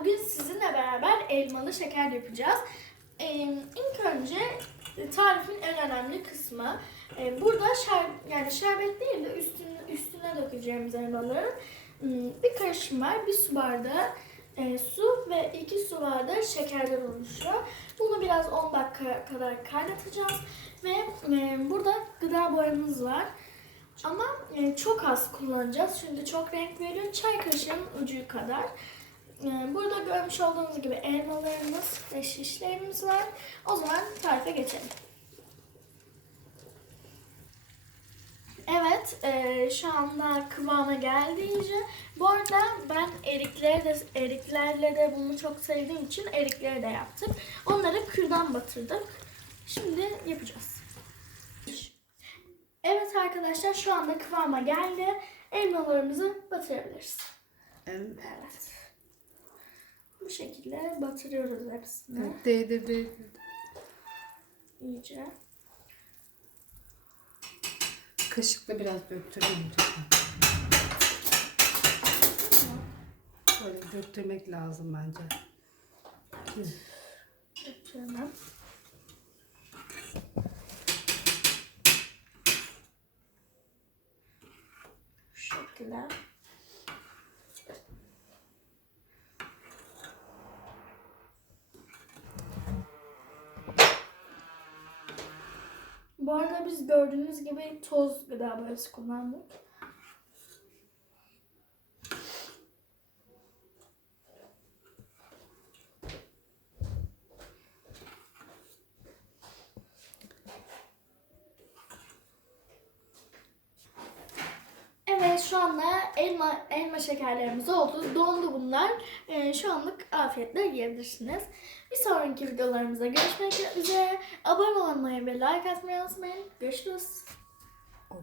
bugün sizinle beraber elmalı şeker yapacağız. Ee, ilk önce tarifin en önemli kısmı. Ee, burada şer, yani şerbet değil de üstüne, üstüne dökeceğimiz elmaların hmm, bir karışım var. Bir su bardağı e, su ve iki su bardağı şekerden oluşuyor. Bunu biraz 10 dakika kadar kaynatacağız. Ve e, burada gıda boyamız var. Ama e, çok az kullanacağız çünkü çok renk veriyor. Çay kaşığının ucu kadar. E, burada görmüş olduğunuz gibi elmalarımız ve şişlerimiz var. O zaman tarife geçelim. Evet, e, şu anda kıvama geldi iyice. Bu arada ben erikleri de, eriklerle de bunu çok sevdiğim için erikleri de yaptık. Onları kürdan batırdık. Şimdi yapacağız. Evet arkadaşlar şu anda kıvama geldi. Elmalarımızı batırabiliriz. Evet. Evet. Bu şekilde batırıyoruz hepsini. Değdir değdir. iyice. Kaşıkla biraz döktüreyim. Böyle döktürmek lazım bence. Döküyorum. Şu şekilde. Bu arada biz gördüğünüz gibi toz gıda boyası kullandık. Evet şu anda elma elma şekerlerimiz oldu. Dondu bunlar. Ee, şu anlık afiyetle yiyebilirsiniz. Bir sonraki videolarımızda görüşmek üzere. Abone olmayı ve like atmayı unutmayın. Görüşürüz. O.